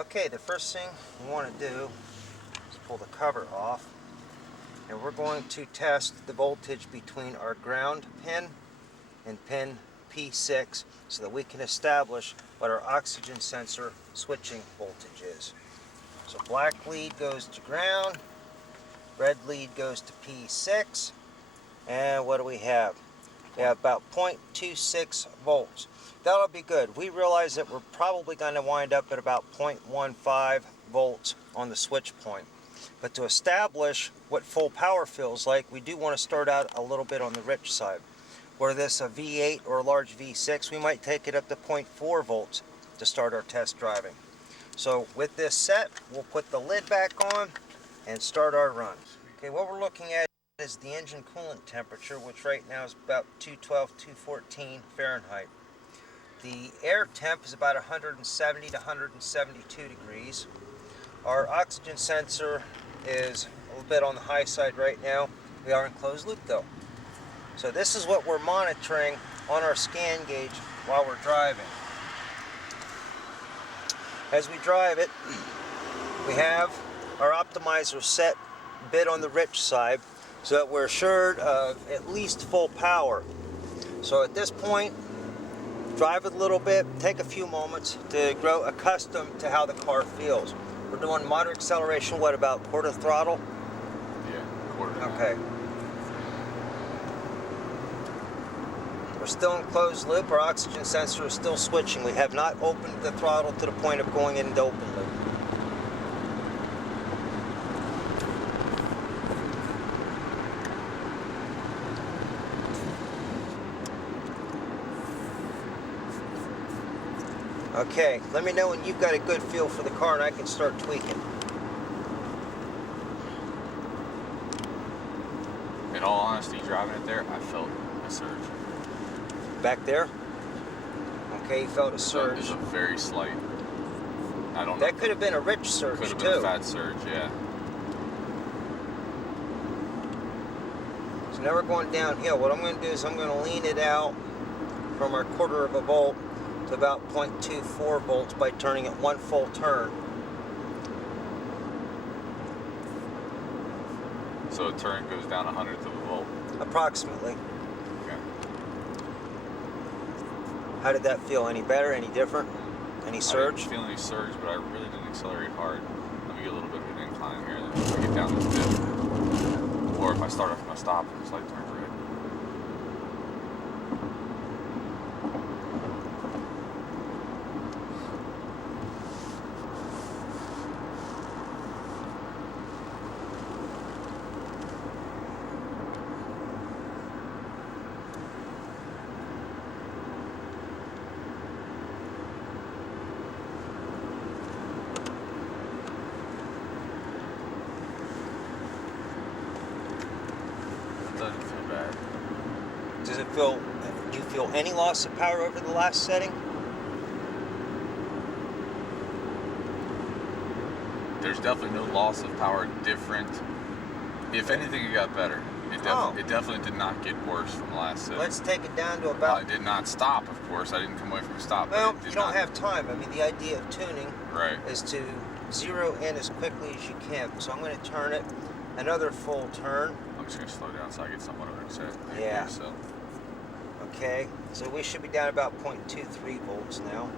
Okay, the first thing we want to do is pull the cover off, and we're going to test the voltage between our ground pin and pin P6 so that we can establish what our oxygen sensor switching voltage is. So black lead goes to ground, red lead goes to P6, and what do we have? We have about 0.26 volts. That'll be good. We realize that we're probably going to wind up at about 0.15 volts on the switch point. But to establish what full power feels like, we do want to start out a little bit on the rich side. Were this a V8 or a large V6, we might take it up to 0.4 volts to start our test driving. So with this set, we'll put the lid back on and start our run. Okay, what we're looking at is the engine coolant temperature, which right now is about 212, 214 Fahrenheit. The air temp is about 170 to 172 degrees. Our oxygen sensor is a little bit on the high side right now. We are in closed loop though. So this is what we're monitoring on our scan gauge while we're driving. As we drive it, we have our optimizer set a bit on the rich side so that we're assured of at least full power. So at this point, drive it a little bit, take a few moments to grow accustomed to how the car feels. We're doing moderate acceleration, what, about quarter throttle? Yeah, quarter. Okay. We're still in closed loop. Our oxygen sensor is still switching. We have not opened the throttle to the point of going into open loop. Okay, let me know when you've got a good feel for the car and I can start tweaking. In all honesty, driving it there, I felt a surge. Back there? Okay, you felt a surge. It's a very slight. I don't know. That could have been a rich surge too. Could have been a fat surge, yeah. So now we're going downhill. What I'm going to do is I'm going to lean it out from our quarter of a volt to about 0.24 volts by turning it one full turn. So a turn goes down 100th of a volt. Approximately. Okay. How did that feel? Any better? Any different? Any surge? I didn't feel any surge, but I really didn't accelerate hard. Let me get a little bit of an incline here, then if I get down this bit. Or if I start off and I stop and it's like turn red. Doesn't feel bad. Does it feel, do you feel any loss of power over the last setting? There's definitely no loss of power different. If anything, it got better. It definitely did not get worse from the last setting. Let's take it down to about... It did not stop, of course. I didn't come away from a stop. Well, but you don't have time. I mean, the idea of tuning is to zero in as quickly as you can. So I'm going to turn it another full turn. I'm just going to slow down so I get somewhat of an set. Yeah. So. Okay, so we should be down about 0.23 volts now.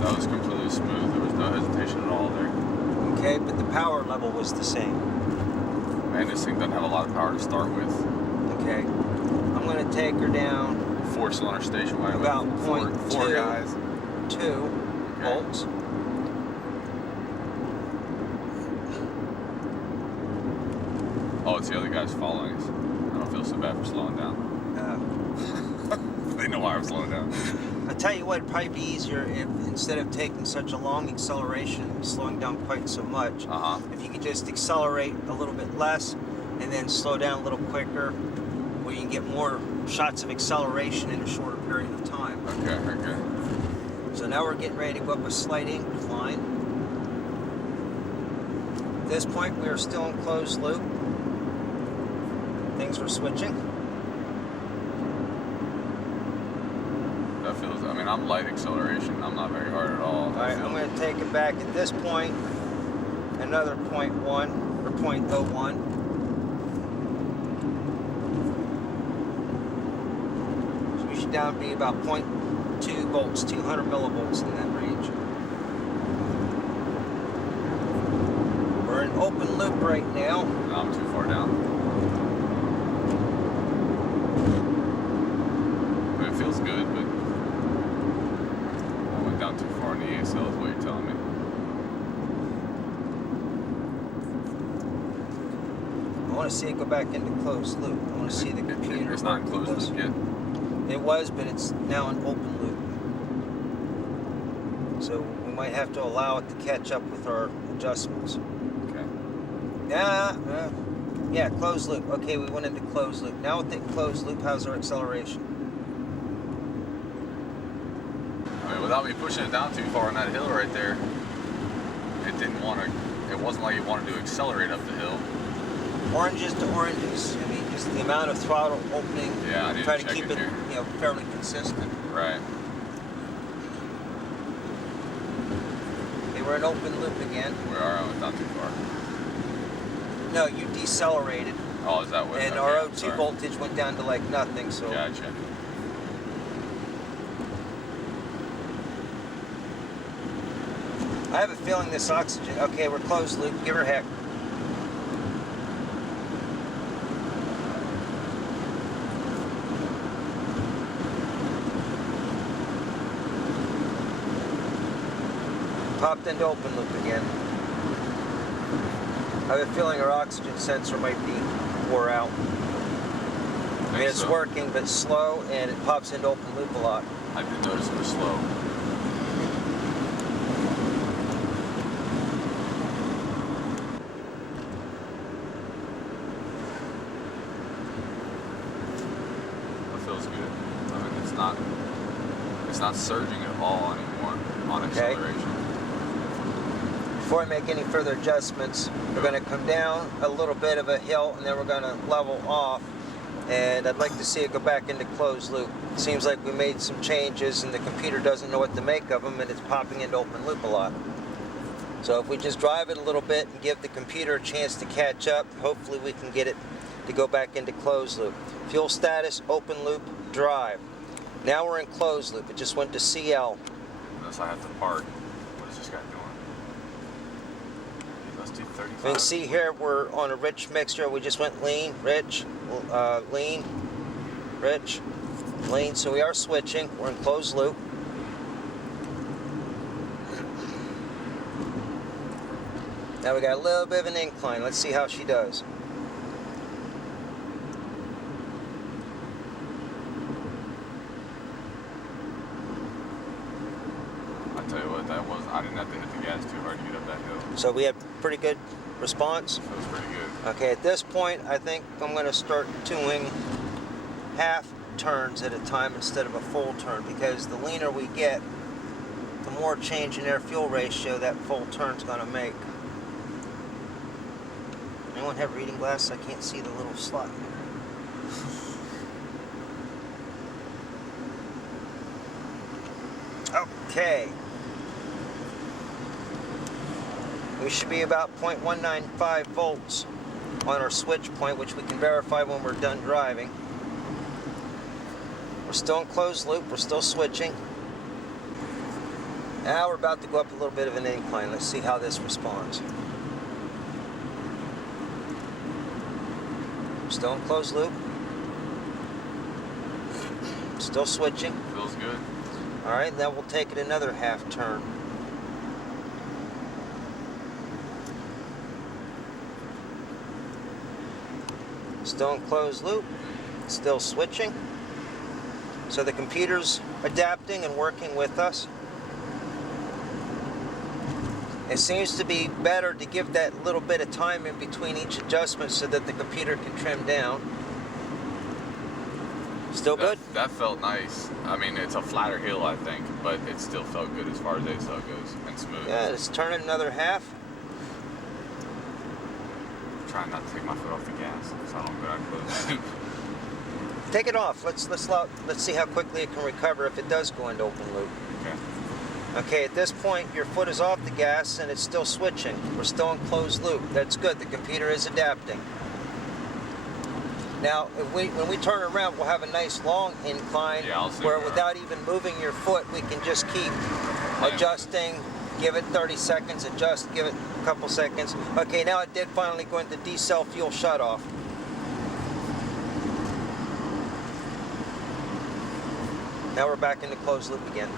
That was completely smooth. There was no hesitation at all there. Okay, but the power level was the same. Man, this thing doesn't have a lot of power to start with. Okay, I'm going to take her down 4-cylinder station wagon about with four guys. 2 volts. Oh, it's the other guys following us. I don't feel so bad for slowing down. They know why I'm slowing down. I tell you what, it'd probably be easier if instead of taking such a long acceleration and slowing down quite so much, if you could just accelerate a little bit less and then slow down a little quicker, where you can get more shots of acceleration in a shorter period of time. Okay. So now we're getting ready to go up a slight incline. At this point, we are still in closed loop. Things were switching. That feels, I mean, I'm light acceleration. I'm not very hard at all. All right, I'm going to take it back at this point, another 0.1 or 0.01. So we should down be about 0.2 volts, 200 millivolts in that range. We're in open loop right now. No, I'm too far down. I mean, it feels good, but I went down too far in the ASL is what you're telling me. I want to see it go back into closed loop. I want to see the computer. It's not in closed loop yet. It was, but it's now in open loop. So we might have to allow it to catch up with our adjustments. Okay. Yeah, closed loop. Okay, we went into closed loop. Now with the closed loop, how's our acceleration? I mean, without me pushing it down too far on that hill right there, it wasn't like it wanted to accelerate up the hill. Oranges to oranges. I mean, just the amount of throttle opening. Yeah, I need try to to check keep it it, here. fairly consistent. Right. Okay, we're in open loop again. Where are we? Not too far. No, you decelerated, Oh, is that what? and okay, our I'm O2 sorry. voltage went down to like nothing. So. Gotcha. I have a feeling this oxygen. Okay, we're closed loop. Give her heck. Popped into open loop again. I have a feeling our oxygen sensor might be wore out. I mean, it's working, but slow, and it pops into open loop a lot. I did notice it was slow. That feels good. I mean, it's not surging at all anymore on Okay. acceleration. Before I make any further adjustments, we're going to come down a little bit of a hill, and then we're going to level off. And I'd like to see it go back into closed loop. It seems like we made some changes, and the computer doesn't know what to make of them, and it's popping into open loop a lot. So if we just drive it a little bit and give the computer a chance to catch up, hopefully we can get it to go back into closed loop. Fuel status, open loop, drive. Now we're in closed loop. It just went to CL. Unless I have to park. What is this guy doing? Let's do 35. You can see here we're on a rich mixture. We just went lean, rich, lean, rich, lean. So we are switching. We're in closed loop. Now we got a little bit of an incline. Let's see how she does. I tell you what, I didn't have to hit the gas too hard to get up that hill. So we had pretty good response. That was pretty good. Okay, at this point, I think I'm going to start doing half turns at a time instead of a full turn, because the leaner we get, the more change in air fuel ratio that full turn's going to make. Anyone have reading glasses? I can't see the little slot in there. Okay. We should be about 0.195 volts on our switch point, which we can verify when we're done driving. We're still in closed loop. We're still switching. Now we're about to go up a little bit of an incline. Let's see how this responds. Still in closed loop. Still switching. Feels good. All right, then we'll take it another half turn. Still in closed loop. Still switching. So the computer's adapting and working with us. It seems to be better to give that little bit of time in between each adjustment so that the computer can trim down. Still good? That felt nice. I mean, it's a flatter hill, I think, but it still felt good as far as ASL goes and smooth. Yeah, let's turn it another half. Trying not to take my foot off the gas, so I don't go out close loop. Take it off. Let's see how quickly it can recover if it does go into open loop. Okay. Okay, at this point, your foot is off the gas and it's still switching. We're still in closed loop. That's good. The computer is adapting. Now, when we turn around, we'll have a nice long incline where without even moving your foot, we can just keep adjusting, give it 30 seconds, adjust, give it a couple seconds. Okay, now it did finally go into decel fuel shutoff. Now we're back into closed loop again.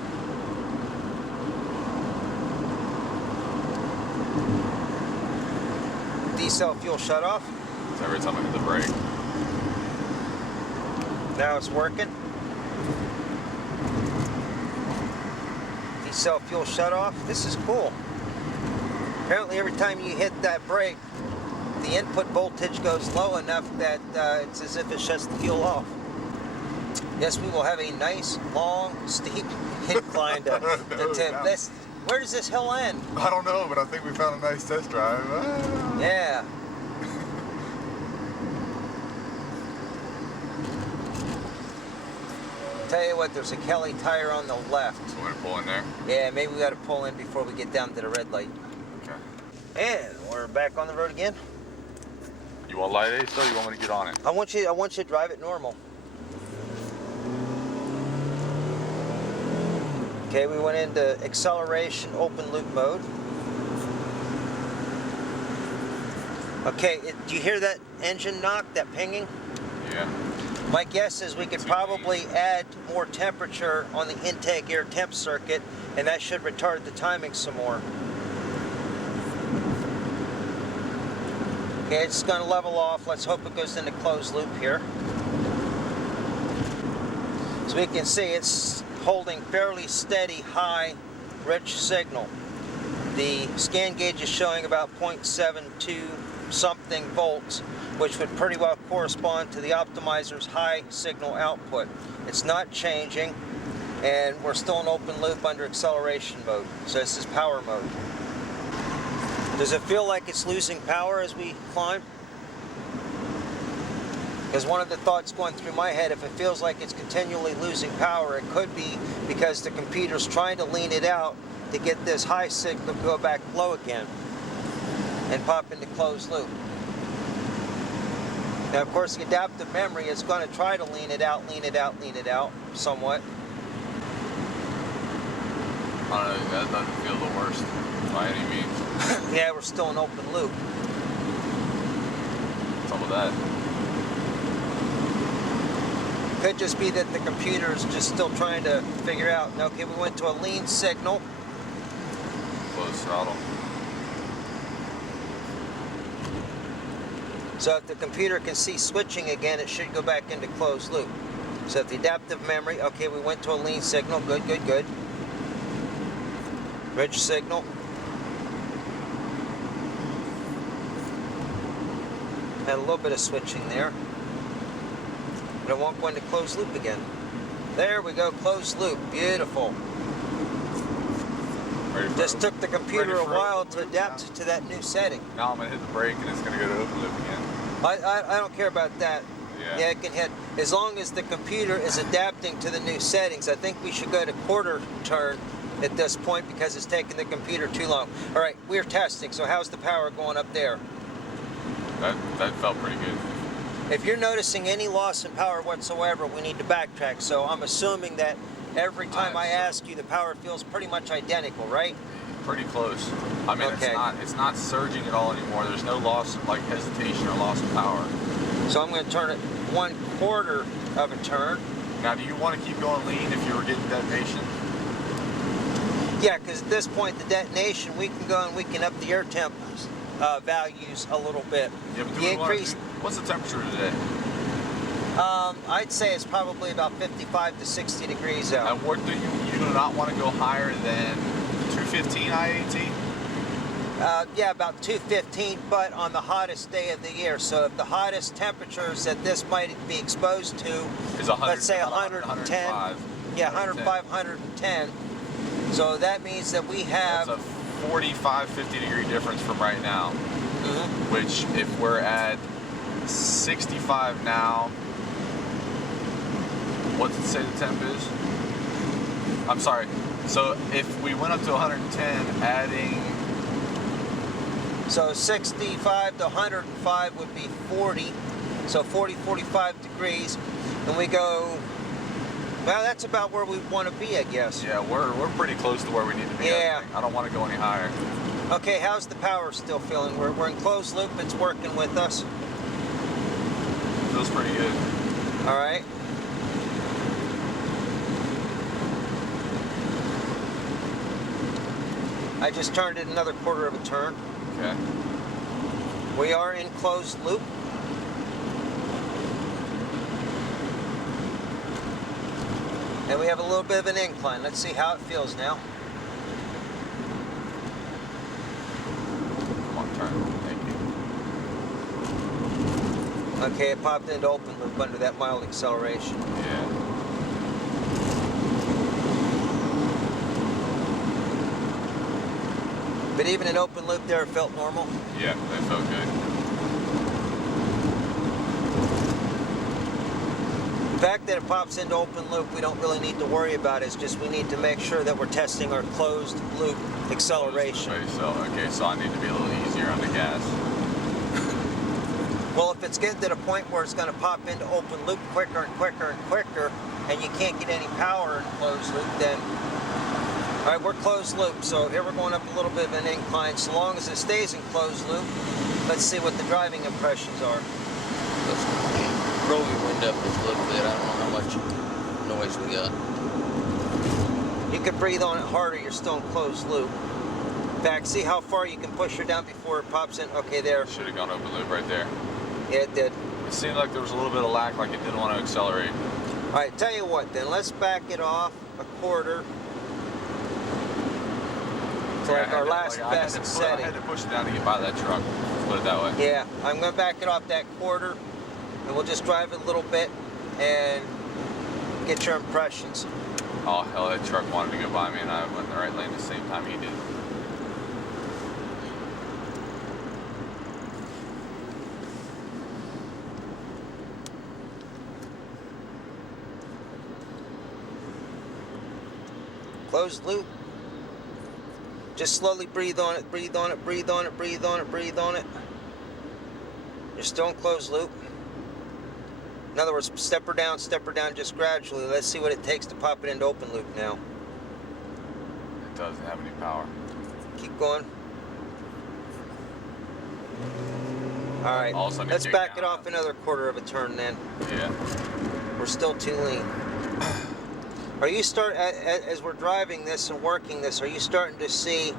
Decel fuel shutoff. So every time I hit the brake. Now it's working. Decel fuel shutoff. This is cool. Apparently every time you hit that brake, the input voltage goes low enough that it's as if it shuts the fuel off. Yes, we will have a nice, long, steep incline to attempt. Where does this hill end? I don't know, but I think we found a nice test drive. Yeah. Tell you what, there's a Kelly tire on the left. So we're gonna pull in there? Yeah, maybe we got to pull in before we get down to the red light. Okay. And we're back on the road again. You want light A still? You want me to get on it? I want you to drive it normal. Okay, we went into acceleration open loop mode. Okay, do you hear that engine knock, that pinging? Yeah. My guess is we could probably add more temperature on the intake air temp circuit, and that should retard the timing some more. Okay, it's going to level off. Let's hope it goes into closed loop here. So we can see it's holding fairly steady, high, rich signal. The scan gauge is showing about 0.72 something volts, which would pretty well correspond to the optimizer's high signal output. It's not changing, and we're still in open loop under acceleration mode. So this is power mode. Does it feel like it's losing power as we climb? Because one of the thoughts going through my head, if it feels like it's continually losing power, it could be because the computer's trying to lean it out to get this high signal to go back low again and pop into closed loop. Now, of course, the adaptive memory is going to try to lean it out somewhat. I don't know, that doesn't feel the worst by any means. Yeah, we're still in open loop. What's up with that? Could just be that the computer is just still trying to figure out. Okay, we went to a lean signal. Close throttle. So if the computer can see switching again, it should go back into closed loop. So if the adaptive memory, okay, we went to a lean signal. Good, good, good. Rich signal. Had a little bit of switching there. But it won't go into closed loop again. There we go, closed loop. Beautiful. Just took the computer a while to adapt to that new setting. Now I'm going to hit the brake and it's going to go to open loop again. I don't care about that. Yeah, it can hit. As long as the computer is adapting to the new settings, I think we should go to quarter turn at this point because it's taking the computer too long. All right, we're testing, so how's the power going up there? That felt pretty good. If you're noticing any loss in power whatsoever, we need to backtrack. So I'm assuming that every time I ask you, the power feels pretty much identical, right? Pretty close. I mean, okay. It's not surging at all anymore. There's no loss of like hesitation or loss of power. So I'm going to turn it 1/4 of a turn. Now, do you want to keep going lean if you were getting detonation? Yeah, because at this point, the detonation, we can go and we can up the air temp values a little bit. Yeah, but the increase. What's the temperature today? I'd say it's probably about 55 to 60 degrees out. And what do you do not want to go higher than 215 IAT? Yeah, about 215, but on the hottest day of the year. So if the hottest temperatures that this might be exposed to, Is 100, let's say 110, 105. yeah, 105, 110. So that means that we have... That's a 45, 50 degree difference from right now. Mhm. Which, if we're at 65 now, what did it say the temp is? I'm sorry. So if we went up to 110, adding... So 65 to 105 would be 40. So 40, 45 degrees. And we go, well, that's about where we want to be, I guess. Yeah, we're pretty close to where we need to be. Yeah. I don't want to go any higher. Okay, how's the power still feeling? We're in closed loop, it's working with us. Feels pretty good. All right. I just turned it another quarter of a turn. Okay. We are in closed loop. And we have a little bit of an incline. Let's see how it feels now. Come on, turn. Thank you. Okay, it popped into open loop under that mild acceleration. Yeah. But even in open loop there, it felt normal. Yeah, that felt good. The fact that it pops into open loop, we don't really need to worry about it. It's just we need to make sure that we're testing our closed loop acceleration. Okay, so I need to be a little easier on the gas. Well, if it's getting to the point where it's going to pop into open loop quicker and quicker and quicker, and you can't get any power in closed loop, then... All right, we're closed loop, so here we're going up a little bit of an incline. So long as it stays in closed loop, let's see what the driving impressions are. Let's roll your wind up just a little bit. I don't know how much noise we got. You could breathe on it harder, you're still in closed loop. In fact, see how far you can push her down before it pops in? Okay, there. Should have gone open loop right there. Yeah, it did. It seemed like there was a little bit of lack, like it didn't want to accelerate. All right, tell you what then, let's back it off a quarter. To like our last best setting. I had to push it down to get by that truck. Let's put it that way. Yeah, I'm going to back it off that quarter, and we'll just drive it a little bit and get your impressions. Oh, hell, that truck wanted to go by me, and I went in the right lane at the same time he did. Closed loop. Just slowly breathe on it, breathe on it, breathe on it, breathe on it, breathe on it. You're still in closed loop. In other words, step her down just gradually. Let's see what it takes to pop it into open loop now. It doesn't have any power. Keep going. All right, All of a sudden let's it back kicked it down. off another quarter of a turn then. Yeah. We're still too lean. Are you as we're driving this and working this, are you starting to see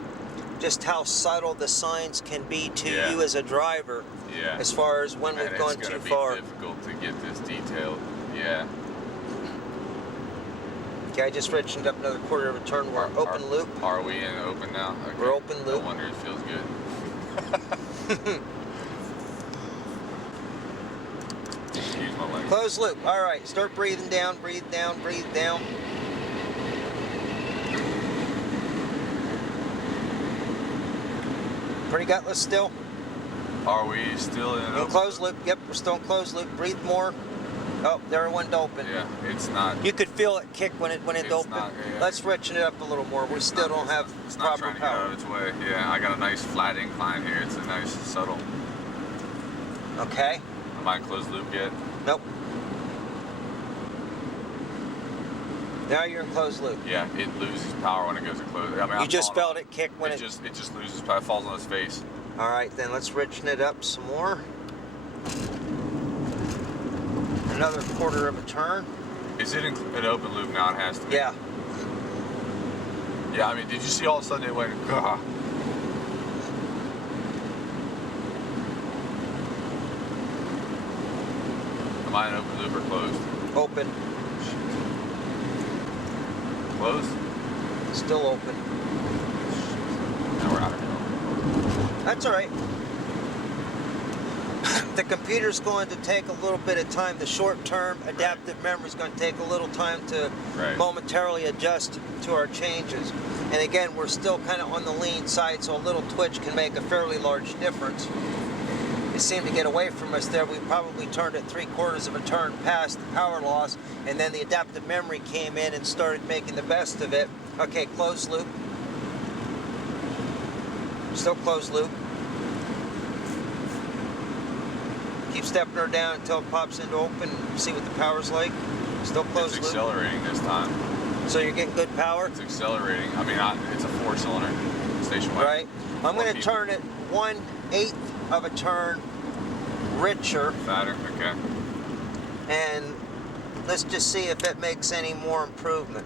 just how subtle the signs can be to you as a driver? Yeah. As far as when we've gone too far. It's going to be difficult to get this detailed. Yeah. Okay, I just richened up another quarter of a turn. We're open loop. Are we in open now? Okay. We're open loop. No wonder it feels good. Excuse my language. Closed loop. All right, start breathing down, breathe down, breathe down. Pretty gutless still. Are we still in In closed loop. Yep, we're still in closed loop. Breathe more. Oh, there it went open. Yeah, it's not. You could feel it kick when it It's opened. not, yeah. Let's richen it up a little more. We still don't have It's not proper trying to get out power. of its way. Yeah, I got a nice flat incline here. It's a nice subtle. Okay. Am I in closed loop yet? Nope. Now you're in closed loop. Yeah, it loses power when it goes to closed. I mean, You just felt it kick when it just loses power. It falls on its face. All right, then let's richen it up some more. Another quarter of a turn. Is it in an open loop now? It has to be. Yeah. Yeah, I mean, did you see all of a sudden it went, gah. Am I in open loop or closed? Open. Closed? Still open. Now we're out of here. That's all right. The computer's going to take a little bit of time. The short-term adaptive memory is going to take a little time to momentarily adjust to our changes. And again, we're still kind of on the lean side, so a little twitch can make a fairly large difference. It seemed to get away from us there. We probably turned it 3/4 of a turn past the power loss, and then the adaptive memory came in and started making the best of it. Okay, closed loop. Still closed loop. Keep stepping her down until it pops into open and see what the power's like. Still closed loop. It's accelerating this time. So you're getting good power? It's accelerating. I mean, it's a 4-cylinder station wagon. Right. I'm going to turn it 1/8 of a turn richer. Fatter, okay. And let's just see if it makes any more improvement.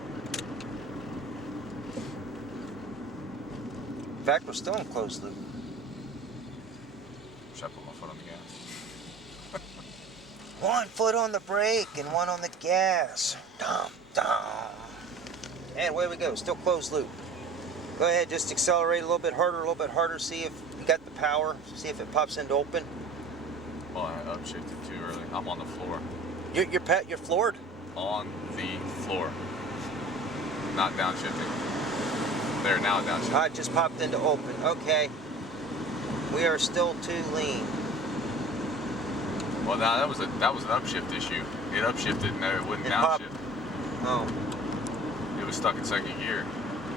In fact, we're still in closed loop. Should I put my foot on the gas? 1 foot on the brake and 1 on the gas. Dum, dum. And away we go, still closed loop. Go ahead, just accelerate a little bit harder, see if you got the power, see if it pops into open. Well, I upshifted too early. I'm on the floor. You're floored? On the floor. Not downshifting. There, now downshifting. It just popped into open, okay. We are still too lean. Well, now that was an upshift issue. It upshifted and it wouldn't downshift. Oh. It was stuck in second gear.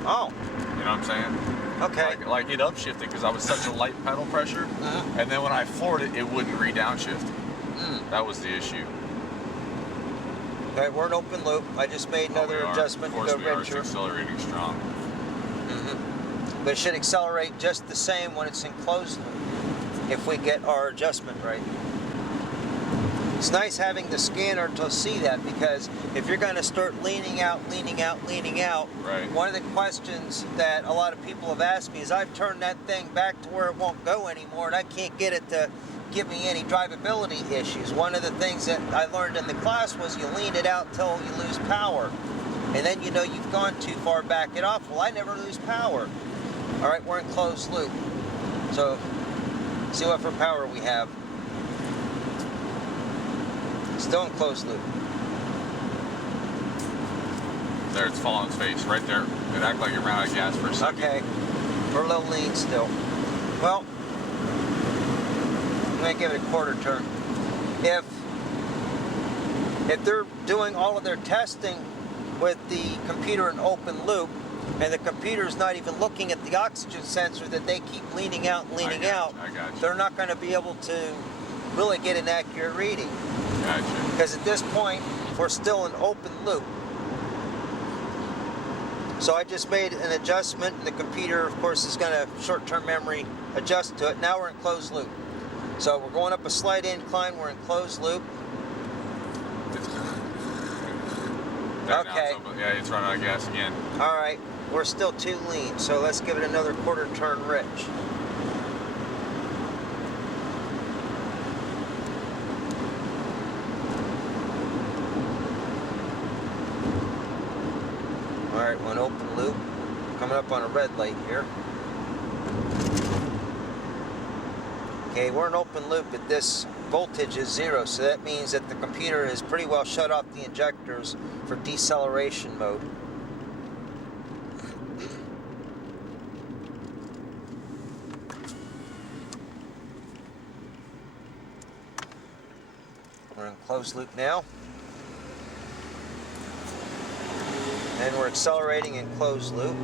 Oh. You know what I'm saying? Okay. Like it upshifted because I was such a light pedal pressure, and then when I floored it, it wouldn't re-downshift. That was the issue. Okay, we're in open loop. I just made another adjustment to go richer. It's accelerating strong. But it should accelerate just the same when it's in closed loop, if we get our adjustment right. It's nice having the scanner to see that, because if you're going to start leaning out, right. One of the questions that a lot of people have asked me is, I've turned that thing back to where it won't go anymore and I can't get it to give me any drivability issues. One of the things that I learned in the class was you lean it out till you lose power. And then you know you've gone too far, back it off. Well, I never lose power. All right, we're in closed loop. So, see what for power we have. Still in closed loop. There, it's falling on its face. Right there. It acted like it ran out of gas for a second. Okay. We're a little lean still. Well, I'm going to give it a 1/4 turn. If they're doing all of their testing with the computer in open loop, and the computer's not even looking at the oxygen sensor that they keep leaning out, they're not going to be able to really get an accurate reading. Gotcha. Because at this point, we're still in open loop. So I just made an adjustment, and the computer, of course, is going to short-term memory adjust to it. Now we're in closed loop. So we're going up a slight incline, we're in closed loop. Okay. Yeah, it's running out of gas again. All right, we're still too lean, so let's give it another 1/4 turn rich. All right, we're in open loop. Coming up on a red light here. Okay, we're in open loop, but this voltage is 0, so that means that the computer has pretty well shut off the injectors for deceleration mode. We're in closed loop now. And we're accelerating in closed loop.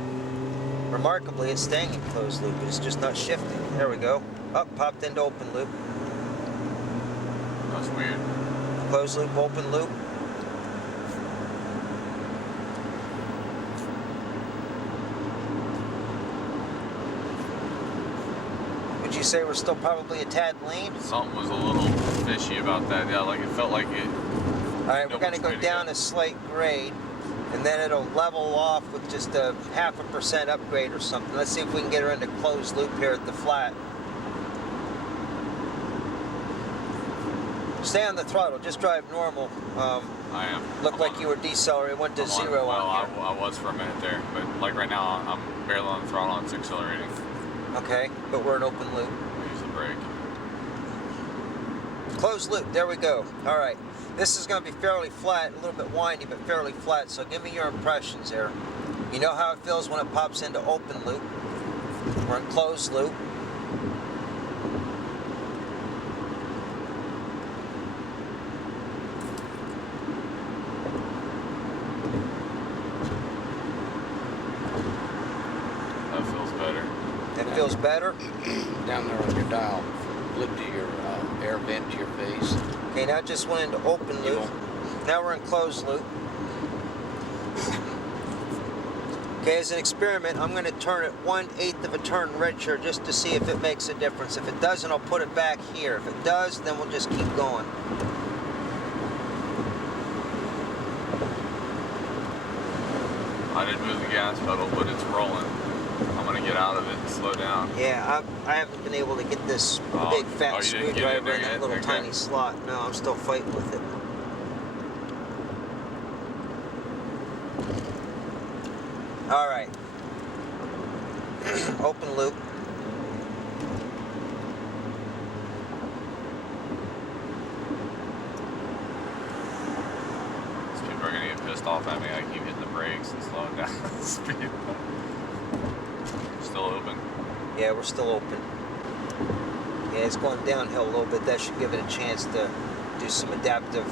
Remarkably, it's staying in closed loop, but it's just not shifting. There we go. Up, popped into open loop. That's weird. Closed loop, open loop. Would you say we're still probably a tad lean? Something was a little fishy about that. Yeah, like it felt like it. All right, we're going to go down a slight grade, and then it'll level off with just a 0.5% upgrade or something. Let's see if we can get her into closed loop here at the flat. Stay on the throttle, just drive normal. I am. Looked like you were decelerating, went to 0 well, on here. I was for a minute there, but like right now, I'm barely on the throttle and it's accelerating. Okay, but we're in open loop. Use the brake. Closed loop, there we go. All right, this is gonna be fairly flat, a little bit windy, but fairly flat, so give me your impressions here. You know how it feels when it pops into open loop. We're in closed loop. That feels better. It feels better. Down there on your dial, look to your air vent to your face. Okay, now it just went into open loop. Now we're in closed loop. Okay, as an experiment, I'm going to turn it 1/8 of a turn richer just to see if it makes a difference. If it doesn't, I'll put it back here. If it does, then we'll just keep going. I didn't move the gas pedal, but it's rolling. I'm gonna get out of it and slow down. Yeah, I haven't been able to get this big fat you didn't get in screwdriver there in that yet? little Okay. tiny slot. No, I'm still fighting with it. All right. Open loop. These people are gonna get pissed off at me. I keep hitting the brakes and slowing down the speed. Still open. Yeah, we're still open. Yeah, it's going downhill a little bit. That should give it a chance to do some adapting.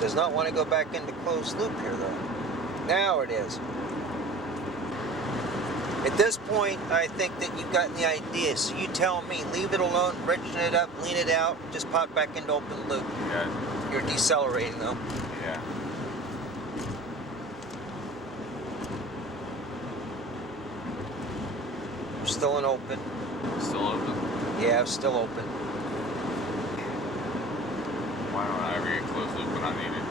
Does not want to go back into closed loop here though. Now it is. At this point, I think that you've gotten the idea. So you tell me, leave it alone, richen it up, lean it out, just pop back into open loop. Yeah. You're decelerating though. Yeah. We're still in open. Still open. Yeah, still open. Why don't I ever get closed loop when I need it?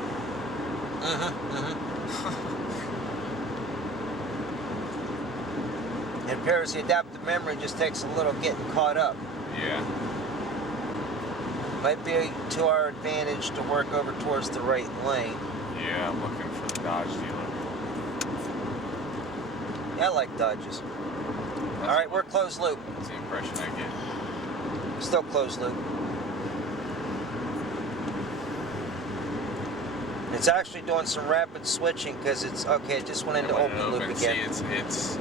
It appears the adaptive memory just takes a little getting caught up. Yeah. Might be to our advantage to work over towards the right lane. Yeah, I'm looking for the Dodge dealer. Yeah, I like Dodges. All right, we're closed loop. That's the impression I get. Still closed loop. It's actually doing some rapid switching because it's okay. It just went into When it open loop opens, again. See, it's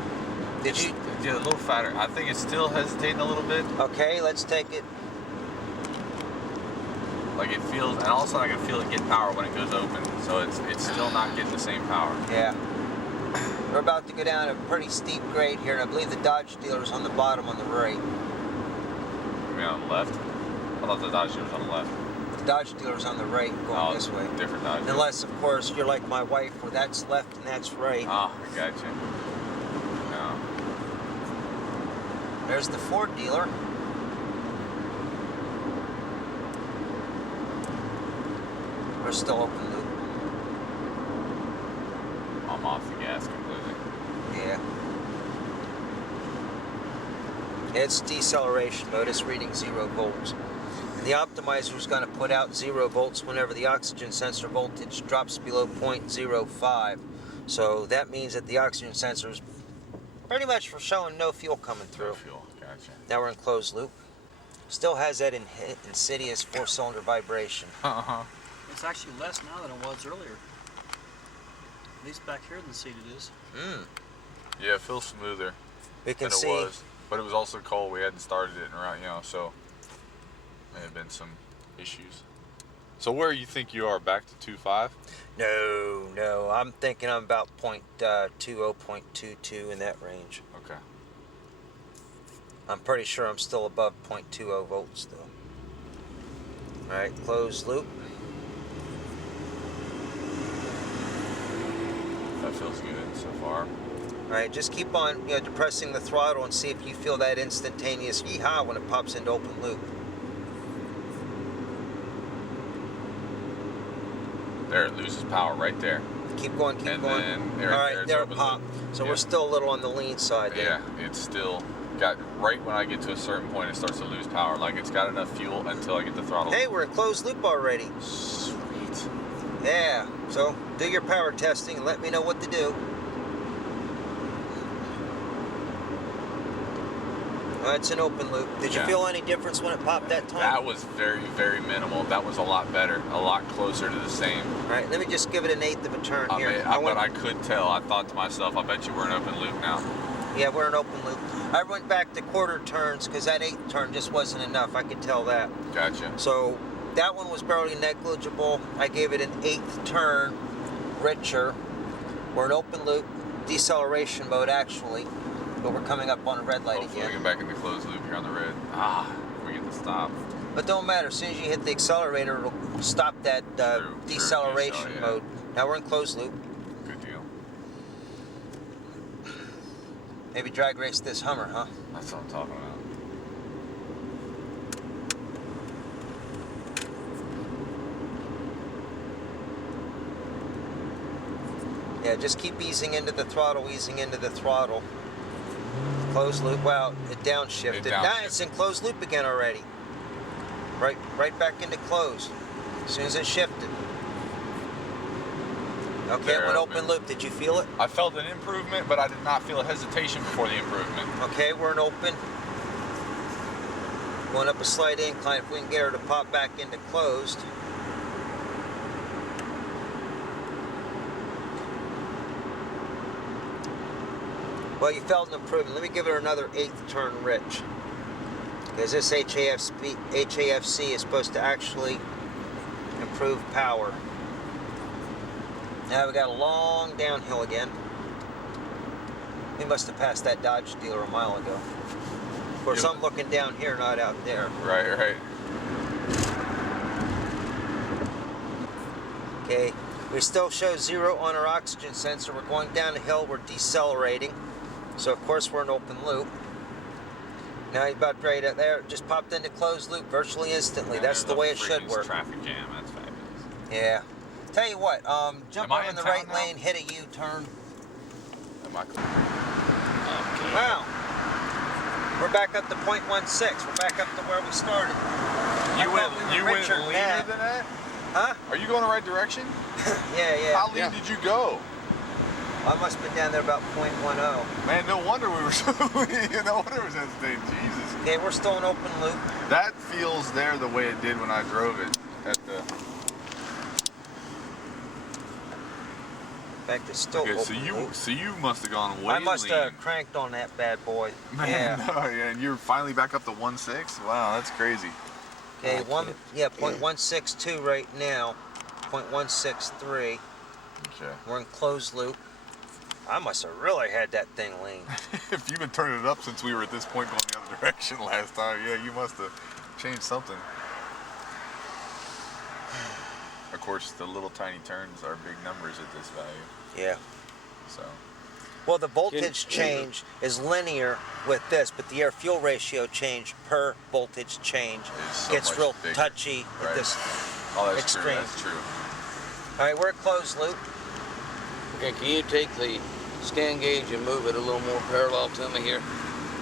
Did you? yeah, a little fatter. I think it's still hesitating a little bit. Okay, let's take it. Like it feels, and all of a sudden I can feel it get power when it goes open. So it's still not getting the same power. Yeah. We're about to go down a pretty steep grade here, and I believe the Dodge dealer's on the bottom on the right. Maybe on the left. I thought the Dodge dealer was on the left. The Dodge dealer's on the right going this way. Different Dodge. Unless, of course, you're like my wife, where that's left and that's right. Ah, I gotcha. No. There's the Ford dealer. We're still open loop. I'm off the gas completely. Yeah. It's deceleration mode. It's reading 0 volts. And the optimizer is going to put out 0 volts whenever the oxygen sensor voltage drops below 0.05. So that means that the oxygen sensor is pretty much showing no fuel coming through. No fuel. Gotcha. Now we're in closed loop. Still has that insidious 4-cylinder vibration. It's actually less now than it was earlier. At least back here in the seat it is. Yeah, it feels smoother We can than it see. was, but it was also cold. We hadn't started it around, so may have been some issues. So where you think you are? Back to 2.5? No. I'm thinking I'm about 0.20, 0.22 in that range. Okay. I'm pretty sure I'm still above 0.20 volts though. All right, closed loop. That feels good so far. All right, just keep on, depressing the throttle and see if you feel that instantaneous yee-haw when it pops into open loop. There, it loses power right there. Keep going, keep And going. then All there right, it's there it open popped. loop. So Yeah. we're still a little on the lean side there. Yeah, it's still got, right when I get to a certain point, it starts to lose power. Like it's got enough fuel until I get the throttle. Hey, we're in closed loop already. Sweet. Yeah, so do your power testing and let me know what to do. It's an open loop. Did you Yeah. feel any difference when it popped that time? That was very, very minimal. That was a lot better, a lot closer to the same. All right, let me just give it an eighth of a turn here. But I could tell. I thought to myself, I bet you we're in open loop now. Yeah, we're in open loop. I went back to quarter turns because that eighth turn just wasn't enough. I could tell that. Gotcha. So that one was barely negligible. I gave it an eighth turn richer. We're in open loop, deceleration mode actually, but we're coming up on a red light Hopefully we again. get back into closed loop here on the red. We get to stop. But don't matter. As soon as you hit the accelerator, it'll stop that True, deceleration yeah. mode. Now we're in closed loop. Good deal. Maybe drag race this Hummer, huh? That's what I'm talking about. Yeah, just keep easing into the throttle, easing into the throttle. Closed loop. Wow, it downshifted. Now it's in closed loop again already. Right back into closed. As soon as it shifted. Okay, it went open loop. Did you feel it? I felt an improvement, but I did not feel a hesitation before the improvement. Okay, we're in open. Going up a slight incline. If we can get her to pop back into closed. Well, you felt an improvement. Let me give her another eighth turn rich. Because this HAFC is supposed to actually improve power. Now we got a long downhill again. We must have passed that Dodge dealer a mile ago. Of course, I'm looking down here, not out there. Right. Okay, we still show 0 on our oxygen sensor. We're going down the hill, we're decelerating. So of course we're in open loop. Now he's about ready to there. Just popped into closed loop virtually instantly. That's the way it should work. Traffic jam. That's fabulous. Yeah. Tell you what, jump over in the right now? lane, hit a U-turn. Am I clear? Okay. Wow. We're back up to 0.16. We're back up to where we started. You went richer leaner than than that? Huh? Are you going the right direction? Yeah. How lean did you go? I must have been down there about 0.10. Man, no wonder we were so no wonder it was hesitating. Jesus. Okay, we're still in open loop. That feels there the way it did when I drove it at the. In fact, it's still open loop. So you must have gone way. I must lean. have cranked on that bad boy. Man, Yeah. no, yeah, and you're finally back up to 1.6. Wow, that's crazy. Okay, 0.162 right now. 0.163. Okay. We're in closed loop. I must have really had that thing lean. If you've been turning it up since we were at this point going the other direction last time, yeah, you must have changed something. Of course, the little tiny turns are big numbers at this value. Yeah. So. Well, the voltage change is linear with this, but the air-fuel ratio change per voltage change So gets much real bigger. touchy Right. at this Oh, that's extreme. true. That's true. All right, we're at closed loop. Okay, can you take the scan gauge and move it a little more parallel to me here?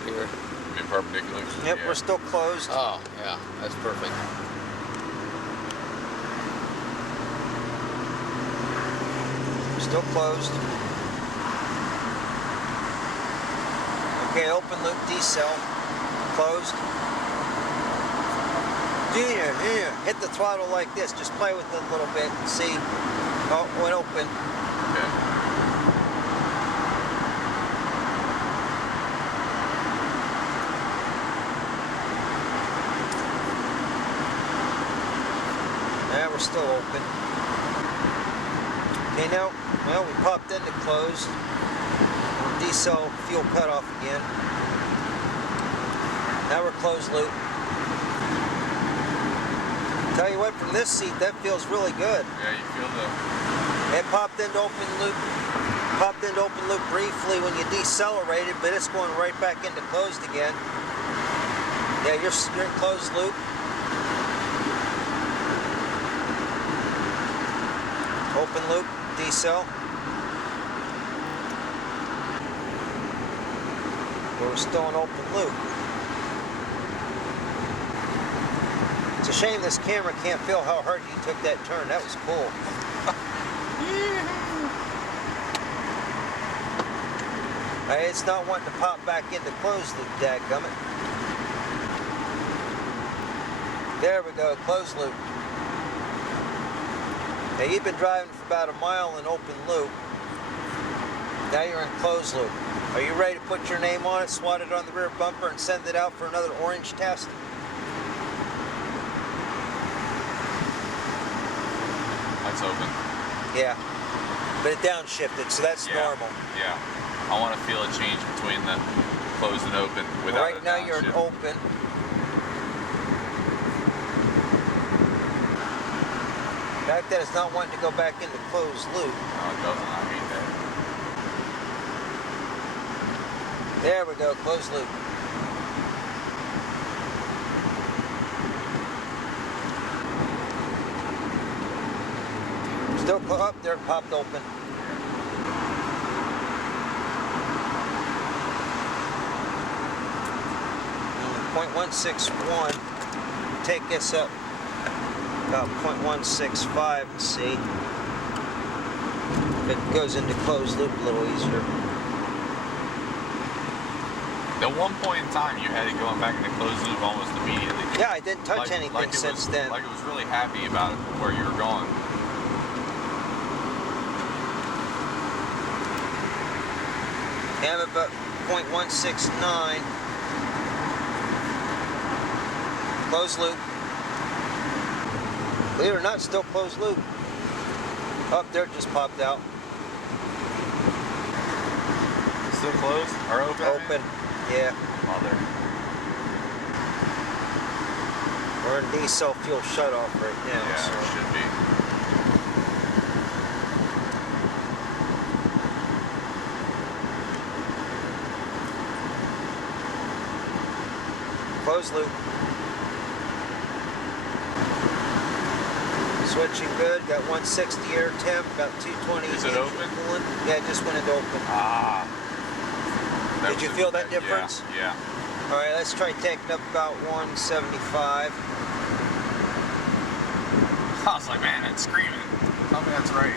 Here. Being perpendicular. Yep, Yeah. we're still closed. Oh, yeah, that's perfect. Still closed. Okay, open loop, decel. Closed. Hit the throttle like this. Just play with it a little bit and see. Oh, it went open. Okay. Yeah, we're still open. Okay, now, well, we popped into closed. We're decel fuel cutoff again. Now we're closed loop. Tell you what, from this seat, that feels really good. Yeah, you feel the. It popped into open loop briefly when you decelerated, but it's going right back into closed again. Yeah, you're in closed loop. Open loop, decel. But we're still in open loop. It's a shame this camera can't feel how hard you took that turn. That was cool. Hey, it's not wanting to pop back into closed loop, dadgummit. There we go, closed loop. Now you've been driving for about a mile in open loop. Now you're in closed loop. Are you ready to put your name on it, swat it on the rear bumper, and send it out for another orange test? That's open. Yeah. But it downshifted, so that's Yeah. normal. Yeah. I want to feel a change between the closed and open without Right now you're in downshift. open. The fact that it's not wanting to go back into closed loop. No, it doesn't. I hate that. There we go, closed loop. Still up there, popped open. .161. Take this up about .165 and see if it goes into closed loop a little easier. At one point in time, you had it going back into closed loop almost immediately. Yeah, I didn't touch anything it since was, then. Like it was really happy about it, where you were going. Yeah, I'm about .169. Closed loop. Believe it or not, still closed loop. Up there, it just popped out. Still closed or open? Open. Yeah. Mother. We're in diesel fuel shutoff right now. Yeah, so. it should be. Closed loop. Switching good. Got 160 air temp. Got 220. Is it engine open? coolant. Yeah, it just went into open. Ah. Did you feel that difference? Yeah. All right, let's try taking up about 175. I was like, man, it's screaming. Tell me that's right.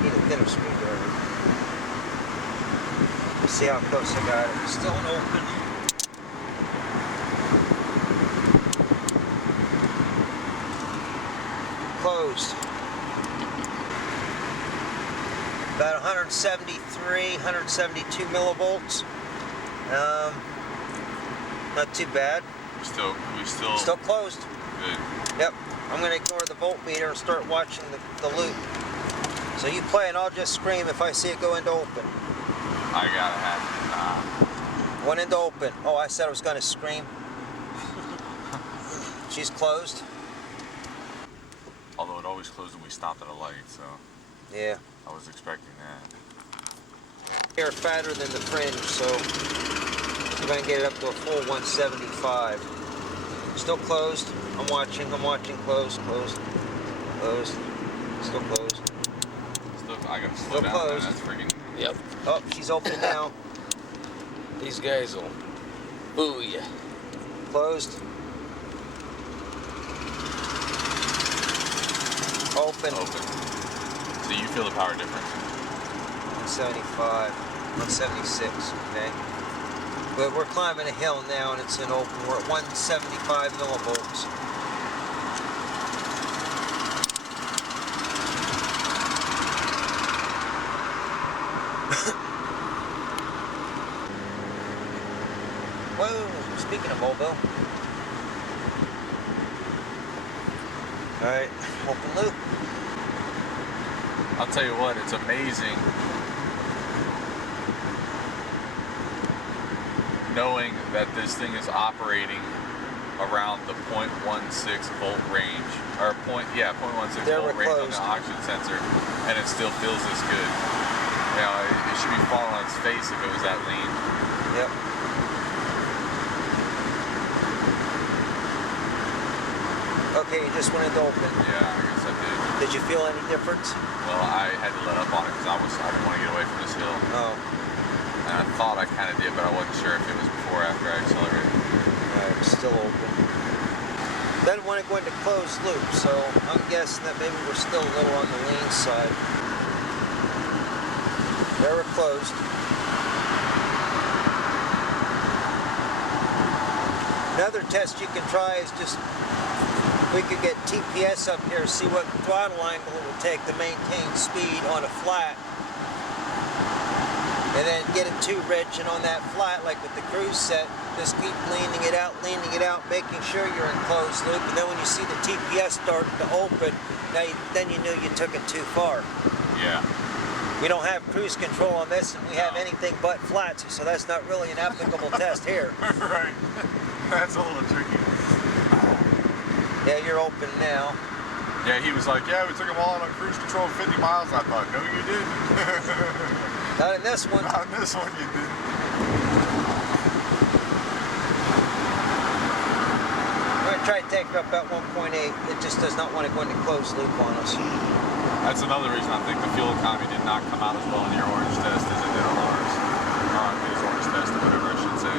Need a thinner screwdriver. See how close I got it. Still an open. Closed. About 173, 172 millivolts. Not too bad. We still Still closed. good. Yep. I'm going to ignore the voltmeter and start watching the loop. So you play and I'll just scream if I see it go into open. I gotta have it. Went into open. Oh, I said I was going to scream. She's closed. Although it always closed when we stopped at a light, so Yeah. I was expecting that. They're fatter than the fringe, so we're going to get it up to a full 175. Still closed. I'm watching. Closed. Still closed. Still, I gotta slow Still down. closed. Man. That's freaking. Yep. Oh, she's open now. These guys will boo you. Closed. Open. Open. So you feel the power difference? 175, 176, okay? But we're climbing a hill now and it's in open. We're at 175 millivolts. Whoa, speaking of Volvo. Alright, open loop. I'll tell you what, it's amazing knowing that this thing is operating around the 0.16 volt range, or 0.16 There volt we're range on closed. the oxygen sensor, and it still feels this good. You know, it should be falling on its face if it was that lean. Yep. Okay, you just went into open. Yeah, I guess I did. Did you feel any difference? Well, I had to let up on it because I didn't want to get away from this hill. Oh, And I thought I kind of did, but I wasn't sure if it was before or after I accelerated. alright, still open. Doesn't want to go into closed loop, so I'm guessing that maybe we're still a little on the lean side. There we're closed. Another test you can try is just, we could get TPS up here, see what throttle angle it would take to maintain speed on a flat. And then get it too rich, and on that flat, like with the cruise set, just keep leaning it out, making sure you're in closed loop. And then when you see the TPS start to open, then you knew you took it too far. Yeah. We don't have cruise control on this, and we have anything but flats, so that's not really an applicable test here. Right. That's a little tricky. Yeah, you're open now. Yeah, he was like, yeah, we took them all on cruise control 50 miles. I thought, no, you didn't. Not in this one. Not in this one, you didn't. We're going to try to take her up about 1.8. It just does not want to go into closed loop on us. That's another reason I think the fuel economy did not come out as well in your orange test as it did on ours. Or on his orange test, or whatever I should say.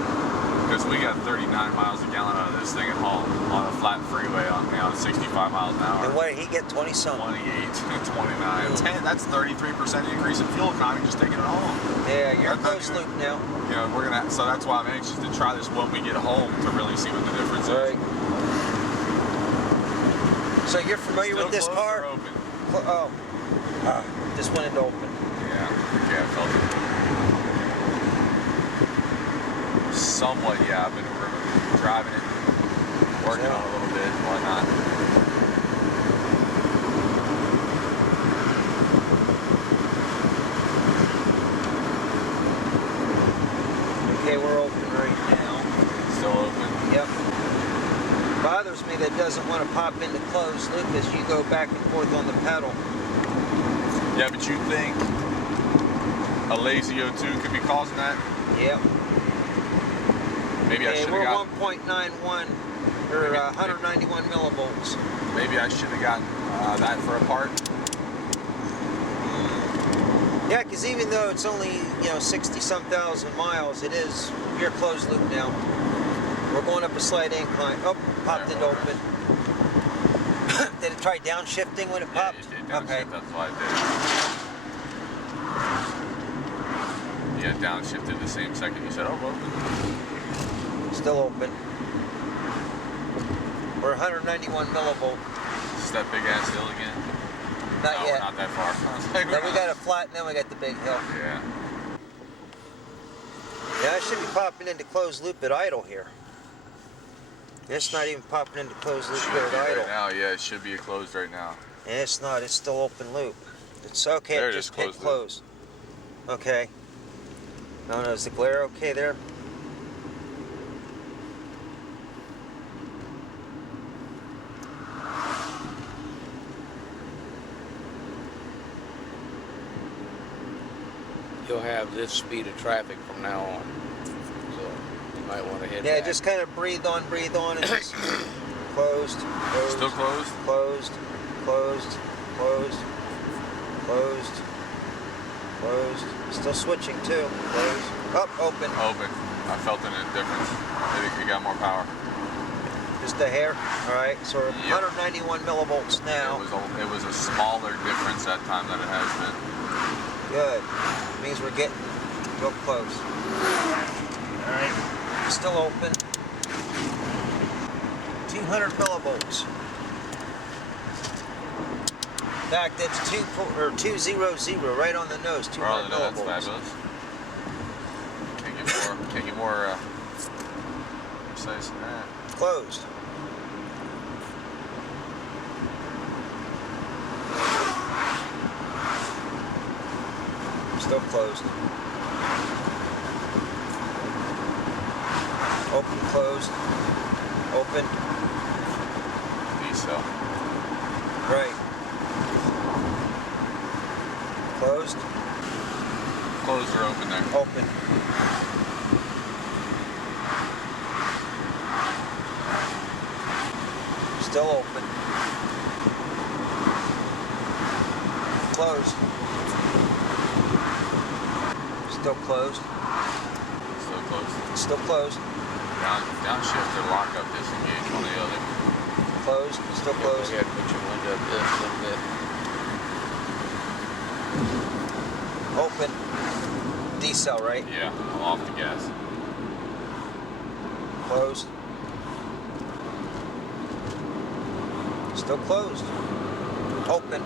Because we got 39 miles a gallon out of this thing at home on a flat freeway on 65 miles an hour. And what did he get? 20-something? 28, 29, 10. That's 33% increase in fuel economy just taking it home. Yeah, you're in closed loop now. You know, we're gonna. So that's why I'm anxious to try this when we get home to really see what the difference Right. is. So you're familiar Still with this closed car? or open? Oh. Just went into open. Yeah, I felt it. Somewhat, yeah. I've been driving it, working on it a little bit, whatnot. Okay, we're open right now. Still open. Yep. Bothers me that it doesn't want to pop into closed loop as you go back and forth on the pedal. Yeah, but you think a lazy O2 could be causing that? Yep. Maybe I Okay, should we're have got. 1.91 or 191 millivolts. Maybe I should have gotten that for a part. Yeah, because even though it's only 60-some thousand miles, you're closed loop now. We're going up a slight incline. Oh, popped it open. Did it try downshifting when it popped? Yeah, it did downshift, Okay. that's why it did. Yeah, downshifted the same second you said, oh, open. Still open. We're 191 millivolt. Is that big ass hill again? Not No, yet. we're not that far. Then we got a flat, and then we got the big hill. Yeah. Yeah, I should be popping into closed loop at idle here. It's not even popping into closed loop here at idle. Right now, yeah, it should be closed right now. Yeah, it's not. It's still open loop. It's okay. There It it is, just hit closed close. Okay. No, is the glare okay there? You'll have this speed of traffic from now on. So you might want to hit Yeah, that. just kind of breathe on, and just closed, closed, Still closed? closed, closed, closed, closed, closed. Still switching too. Closed. Up, open. Open. I felt a difference. Maybe it got more power. Just a hair. All right. So we're Yep. 191 millivolts now. It was a smaller difference that time than it has been. Good. Means we're getting real close. All right. Still open. 200 millivolts. In fact, it's 200, right on the nose. 200 Oh, no, that's millivolts. fabulous. Can't get more precise than that. Closed. Still closed. Open, closed. Open. So. Right. Closed. Closed or open there? Open. Still open. Closed. Still closed. Still closed. Still closed. Downshift or lockup disengage, one or the other. Closed, still closed. You gotta put your window up just a little bit. Open. Decel, right? Yeah, I'm off the gas. Closed. Still closed. Open.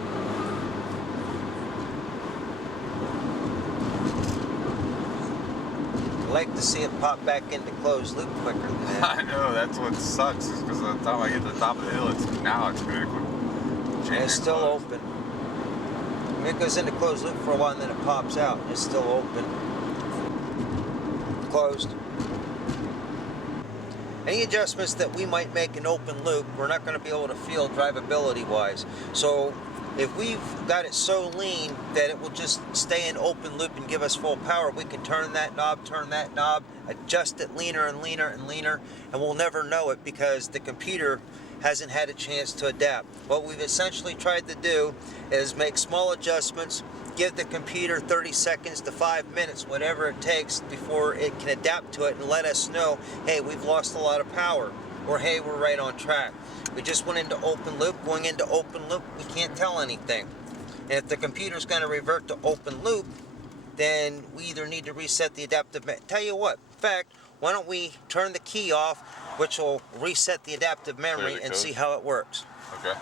I like to see it pop back into closed loop quicker than that. I know, that's what sucks, is because by the time I get to the top of the hill, it's going to And it's still open. I mean, it goes into closed loop for a while and then it pops out. It's still open. Closed. Any adjustments that we might make in open loop, we're not going to be able to feel drivability wise. So if we've got it so lean that it will just stay in open loop and give us full power, we can turn that knob, adjust it leaner and leaner and leaner, and we'll never know it because the computer hasn't had a chance to adapt. What we've essentially tried to do is make small adjustments, give the computer 30 seconds to 5 minutes, whatever it takes, before it can adapt to it and let us know, hey, we've lost a lot of power, or hey, we're right on track. We just went into open loop. Going into open loop, we can't tell anything. And if the computer's going to revert to open loop, then we either need to reset the adaptive memory. Tell you what, in fact, why don't we turn the key off, which will reset the adaptive memory and see how it works. Okay.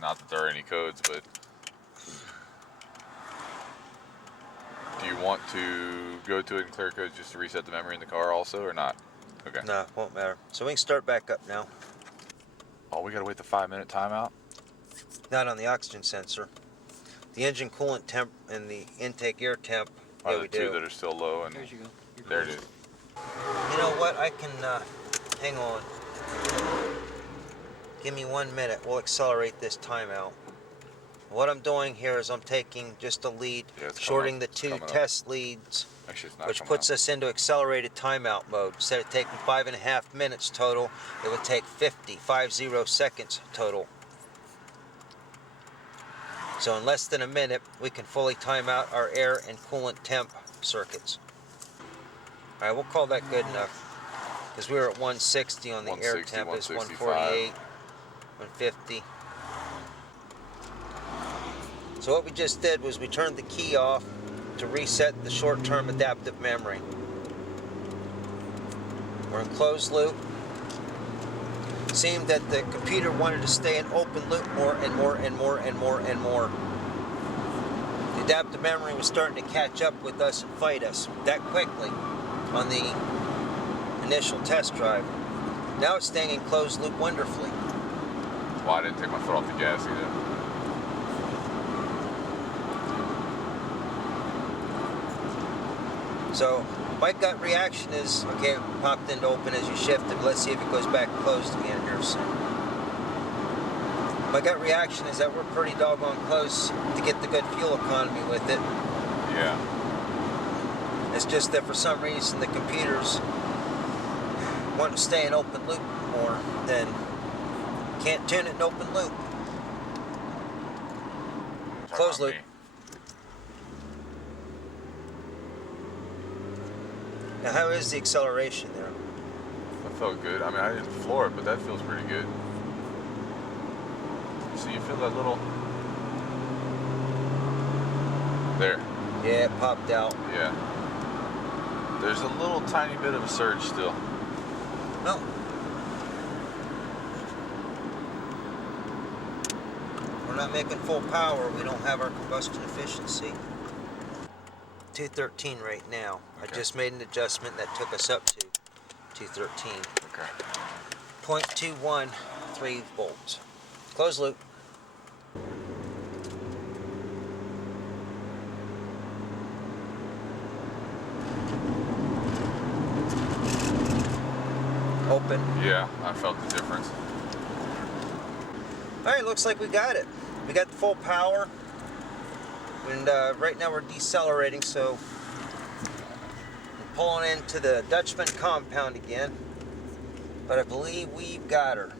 Not that there are any codes, but do you want to go to it and clear codes just to reset the memory in the car also, or not? Okay. No, won't matter. So we can start back up now. Oh, we gotta wait the 5-minute timeout? Not on the oxygen sensor. The engine coolant temp and the intake air temp, Are yeah, the we two do. that are still low? And There you go. there it is. You know what? I can, hang on. Give me 1 minute. We'll accelerate this timeout. What I'm doing here is I'm taking just a lead, Yeah, it's shorting coming the up. It's two coming up. test leads, Actually, it's not which coming puts up. us into accelerated timeout mode. Instead of taking 5.5 minutes total, it would take 50 seconds total. So in less than a minute, we can fully time out our air and coolant temp circuits. All right, we'll call that good enough. Because we were at 160 on the air 160, temp, it's 165. 148, 150. So what we just did was we turned the key off to reset the short-term adaptive memory. We're in closed loop. It seemed that the computer wanted to stay in open loop more and more and more and more and more. The adaptive memory was starting to catch up with us and fight us that quickly on the initial test drive. Now it's staying in closed loop wonderfully. Well, I didn't take my foot off the gas either. So my gut reaction is, okay, it popped into open as you shifted. Let's see if it goes back closed again here soon. My gut reaction is that we're pretty doggone close to get the good fuel economy with it. Yeah. It's just that for some reason the computers want to stay in open loop more than can't tune it in open loop. Closed loop. Now how is the acceleration there? That felt good. I mean, I didn't floor it, but that feels pretty good. So you feel that little... There. Yeah, it popped out. Yeah. There's a little tiny bit of a surge still. No. We're not making full power. We don't have our combustion efficiency. 213 right now. Okay. I just made an adjustment that took us up to 213. Okay. 0.213 volts. Closed loop. Open. Yeah, I felt the difference. All right, looks like we got it. We got the full power. And right now we're decelerating, so we're pulling into the Dutchman compound again. But I believe we've got her.